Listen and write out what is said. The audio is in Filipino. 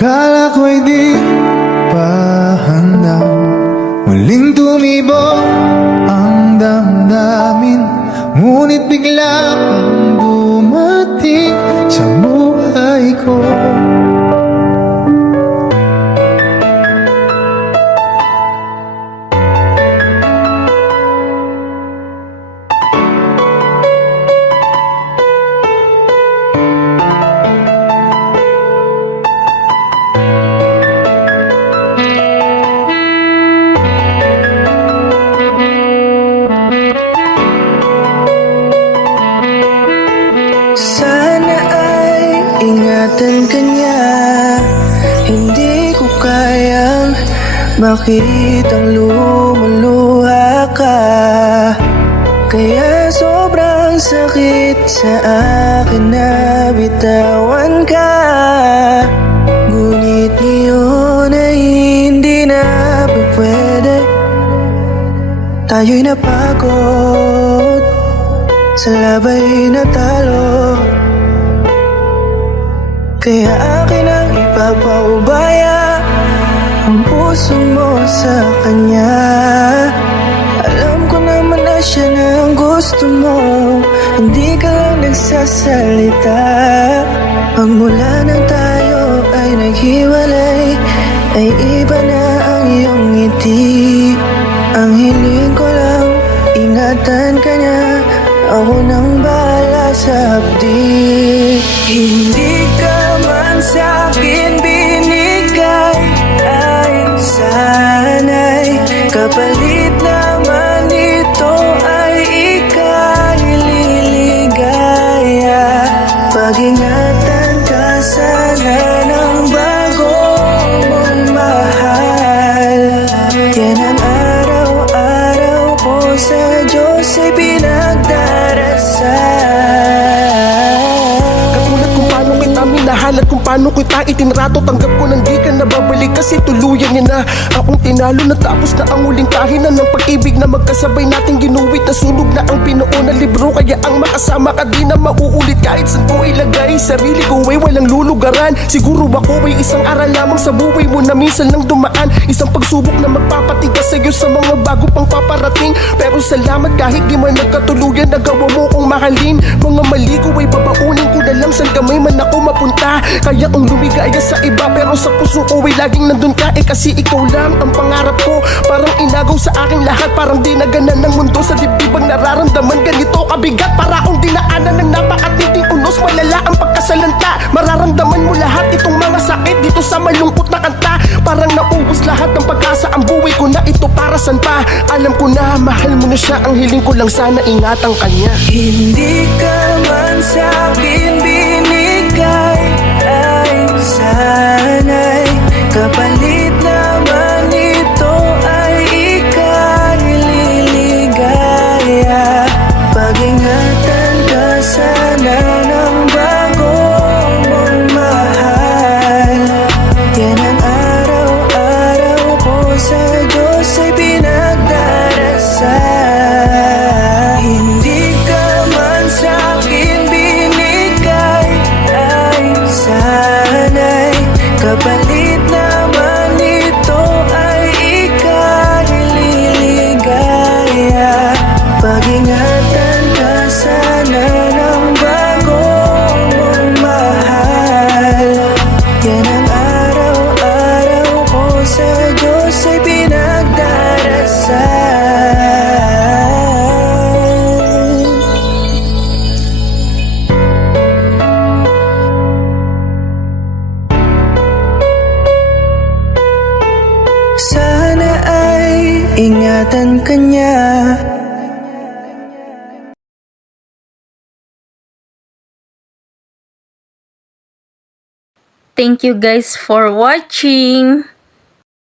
Kala ko'y di pa handa, muling tumibok ang damdamin. Ngunit bigla kang dumating sa buhay ko. Sana ay ingatan ka niya. Hindi ko kayang makitang lumuluha ka. Kaya sobrang sakit sa akin na bitawan ka. Ngunit ngayon ay hindi na pwede. Tayo'y napagod, sa labay natalo. Kaya akin ang ipapaubaya ang puso mo sa kanya. Alam ko naman na siya na ang gusto mo, hindi ka lang nagsasalita. Pagmula na tayo ay naghiwalay, ay iba na ang iyong ngiti. Ang hiling ko lang, ingatan ka niya. Ako nang bahala sa hapdi. Hindi ka man sa'kin binigay, ay sana'y kapalit naman ito ay ika'y liligaya. Pag-ingatan ka sana ng bago mong mahal. Yan ang araw-araw ko sa Diyos ay katulad kung paano kita minahal at kung paano kita itinrato. Tanggap ko nang di ka nababalik kasi tuluyan niya na akong tinalo. Natapos na ang huling kahinan ng pag-ibig na magkasabay nating ginuwit. Nasunog na ang pinuo na libro, kaya ang makasama ka di na mauulit. Kahit saan ko ilagay sarili ko ay walang lulugaran. Siguro ako ay isang aral lamang sa buhay mo na minsan lang dumaan. Isang pagsubok na magpapatigas sa'yo sa mga bago pang paparating. Pero salamat kahit di man nagkatuluyan, nagawa mo kong mahalin. Mga mali ko ay babaunin ko na lang saan kamay man ako mapunta. Kaya kong lumigaya sa iba pero sa puso ko ay laging nandun ka. Kasi ikaw lang ang pangarap ko. Parang inagaw sa aking lahat, parang dinaganan ng mundo. Sa dibdib ang nararamdaman ganito kabigat. Para akong dinaanan ng napakatinding unos. Malala ang pagkasalanta, mararamdaman mo lahat itong mga sakit dito sa malungkot na kanta. Parang naubos lahat ng pag-asa, ang buhay ko na ito para saan pa. Alam ko na mahal mo na siya, ang hiling ko lang sana ingatan kanya. Hindi ka man sa'kin binigay, ay sana'y kapalit naman ito ay ika'y liligaya. Pag-ingatan ka sana ng bago mong mahal. Yan ang araw-araw ko sa Diyos ay pinagdarasal. Hindi ka man sa'kin binigay, ay sana'y kapalit naman ito ay ika'y liligaya. Pag-ingatan ka sana ng bago mong mahal. Yan ang araw-araw ko sa Diyos ay pinagdarasal. Sana ay ingatan ka niya. Thank you guys for watching.